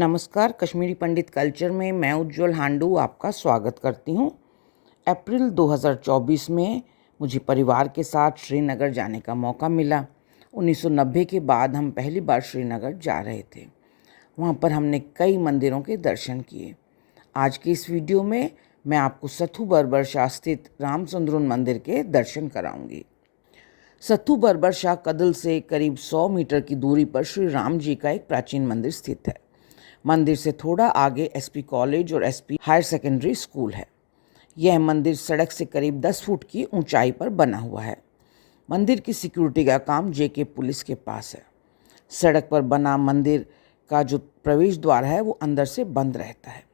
नमस्कार, कश्मीरी पंडित कल्चर में मैं उज्जवल हांडू आपका स्वागत करती हूँ। अप्रैल 2024 में मुझे परिवार के साथ श्रीनगर जाने का मौका मिला। 1990 के बाद हम पहली बार श्रीनगर जा रहे थे। वहाँ पर हमने कई मंदिरों के दर्शन किए। आज की इस वीडियो में मैं आपको सथु बरबरशाह स्थित रामचंद्रुन मंदिर के दर्शन कराऊंगी। सथु बरबरशाह कदल से करीब 100 मीटर की दूरी पर श्री राम जी का एक प्राचीन मंदिर स्थित है। मंदिर से थोड़ा आगे एसपी कॉलेज और एसपी हायर सेकेंडरी स्कूल है। यह मंदिर सड़क से करीब 10 फुट की ऊंचाई पर बना हुआ है। मंदिर की सिक्योरिटी का काम जेके पुलिस के पास है। सड़क पर बना मंदिर का जो प्रवेश द्वार है वो अंदर से बंद रहता है।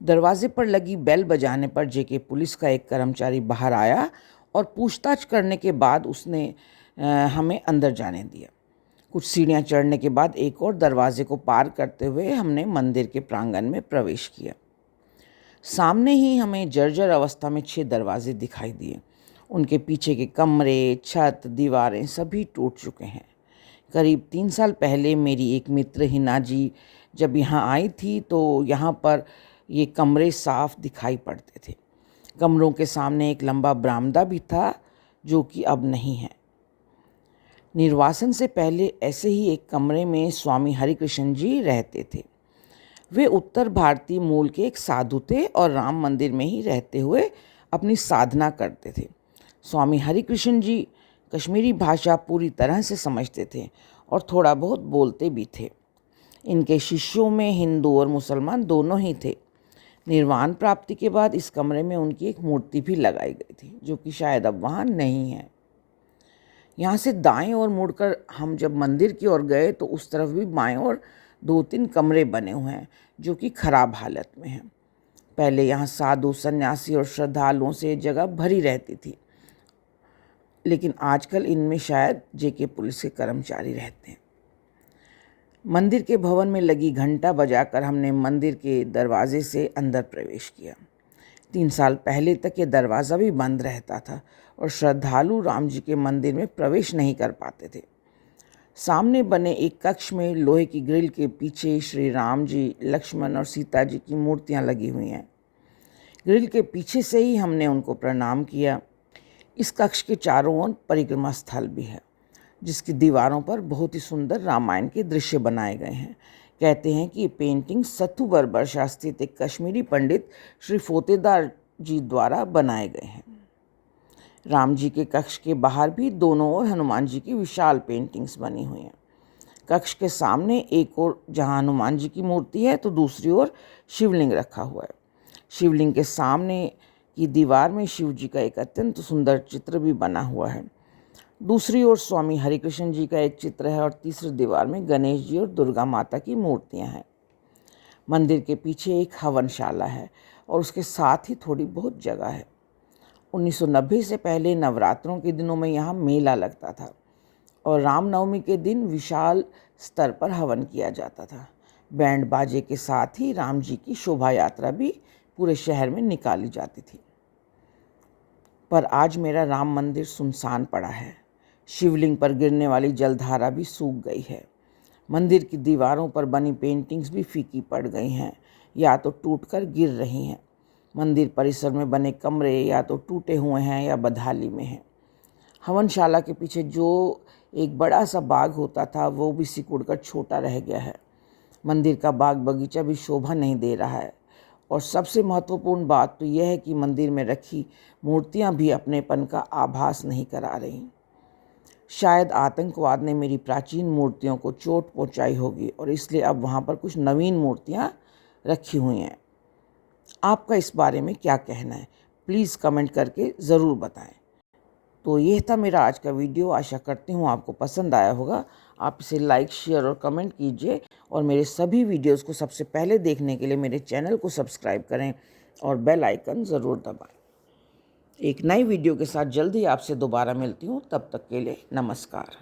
दरवाजे पर लगी बेल बजाने पर जेके पुलिस का एक कर्मचारी बाहर आया और पूछताछ करने के बाद उसने हमें अंदर जाने दिया। कुछ सीढ़ियाँ चढ़ने के बाद एक और दरवाजे को पार करते हुए हमने मंदिर के प्रांगण में प्रवेश किया। सामने ही हमें जर्जर अवस्था में 6 दरवाजे दिखाई दिए। उनके पीछे के कमरे, छत, दीवारें सभी टूट चुके हैं। करीब 3 साल पहले मेरी एक मित्र हिना जी जब यहाँ आई थी तो यहाँ पर ये कमरे साफ दिखाई पड़ते थे। कमरों के सामने एक लंबा बरामदा भी था जो कि अब नहीं है। निर्वासन से पहले ऐसे ही एक कमरे में स्वामी हरिकृष्ण जी रहते थे। वे उत्तर भारतीय मूल के एक साधु थे और राम मंदिर में ही रहते हुए अपनी साधना करते थे। स्वामी हरिकृष्ण जी कश्मीरी भाषा पूरी तरह से समझते थे और थोड़ा बहुत बोलते भी थे। इनके शिष्यों में हिंदू और मुसलमान दोनों ही थे। निर्वाण प्राप्ति के बाद इस कमरे में उनकी एक मूर्ति भी लगाई गई थी जो कि शायद अब वहाँ नहीं है। यहाँ से दाएं ओर मुड़कर हम जब मंदिर की ओर गए तो उस तरफ भी बाएं ओर 2-3 कमरे बने हुए हैं जो कि खराब हालत में हैं। पहले यहाँ साधु, सन्यासी और श्रद्धालुओं से जगह भरी रहती थी, लेकिन आजकल इनमें शायद जेके पुलिस के कर्मचारी रहते हैं। मंदिर के भवन में लगी घंटा बजाकर हमने मंदिर के दरवाजे से अंदर प्रवेश किया। 3 साल पहले तक ये दरवाज़ा भी बंद रहता था और श्रद्धालु राम जी के मंदिर में प्रवेश नहीं कर पाते थे। सामने बने एक कक्ष में लोहे की ग्रिल के पीछे श्री राम जी, लक्ष्मण और सीता जी की मूर्तियां लगी हुई हैं। ग्रिल के पीछे से ही हमने उनको प्रणाम किया। इस कक्ष के चारों ओर परिक्रमा स्थल भी है जिसकी दीवारों पर बहुत ही सुंदर रामायण के दृश्य बनाए गए हैं। कहते हैं कि ये पेंटिंग सथु बरबरशाह स्थित एक कश्मीरी पंडित श्री फोतेदार जी द्वारा बनाए गए हैं। राम जी के कक्ष के बाहर भी दोनों ओर हनुमान जी की विशाल पेंटिंग्स बनी हुई हैं। कक्ष के सामने एक ओर जहां हनुमान जी की मूर्ति है तो दूसरी ओर शिवलिंग रखा हुआ है। शिवलिंग के सामने की दीवार में शिव जी का एक अत्यंत सुंदर चित्र भी बना हुआ है। दूसरी ओर स्वामी हरिकृष्ण जी का एक चित्र है और तीसरी दीवार में गणेश जी और दुर्गा माता की मूर्तियां हैं। मंदिर के पीछे एक हवनशाला है और उसके साथ ही थोड़ी बहुत जगह है। 1990 से पहले नवरात्रों के दिनों में यहाँ मेला लगता था और रामनवमी के दिन विशाल स्तर पर हवन किया जाता था। बैंड बाजे के साथ ही राम जी की शोभा यात्रा भी पूरे शहर में निकाली जाती थी। पर आज मेरा राम मंदिर सुनसान पड़ा है। शिवलिंग पर गिरने वाली जलधारा भी सूख गई है। मंदिर की दीवारों पर बनी पेंटिंग्स भी फीकी पड़ गई हैं या तो टूटकर गिर रही हैं। मंदिर परिसर में बने कमरे या तो टूटे हुए हैं या बदहाली में हैं। हवनशाला के पीछे जो एक बड़ा सा बाग होता था वो भी सिकुड़कर छोटा रह गया है। मंदिर का बाग बगीचा भी शोभा नहीं दे रहा है और सबसे महत्वपूर्ण बात तो यह है कि मंदिर में रखी मूर्तियां भी अपनेपन का आभास नहीं करा रही। शायद आतंकवाद ने मेरी प्राचीन मूर्तियों को चोट पहुंचाई होगी और इसलिए अब वहाँ पर कुछ नवीन मूर्तियाँ रखी हुई हैं। आपका इस बारे में क्या कहना है? प्लीज़ कमेंट करके ज़रूर बताएं। तो यह था मेरा आज का वीडियो। आशा करती हूँ आपको पसंद आया होगा। आप इसे लाइक, शेयर और कमेंट कीजिए और मेरे सभी वीडियोज़ को सबसे पहले देखने के लिए मेरे चैनल को सब्सक्राइब करें और बेल आइकन ज़रूर दबाएं। एक नई वीडियो के साथ जल्द ही आपसे दोबारा मिलती हूँ। तब तक के लिए नमस्कार।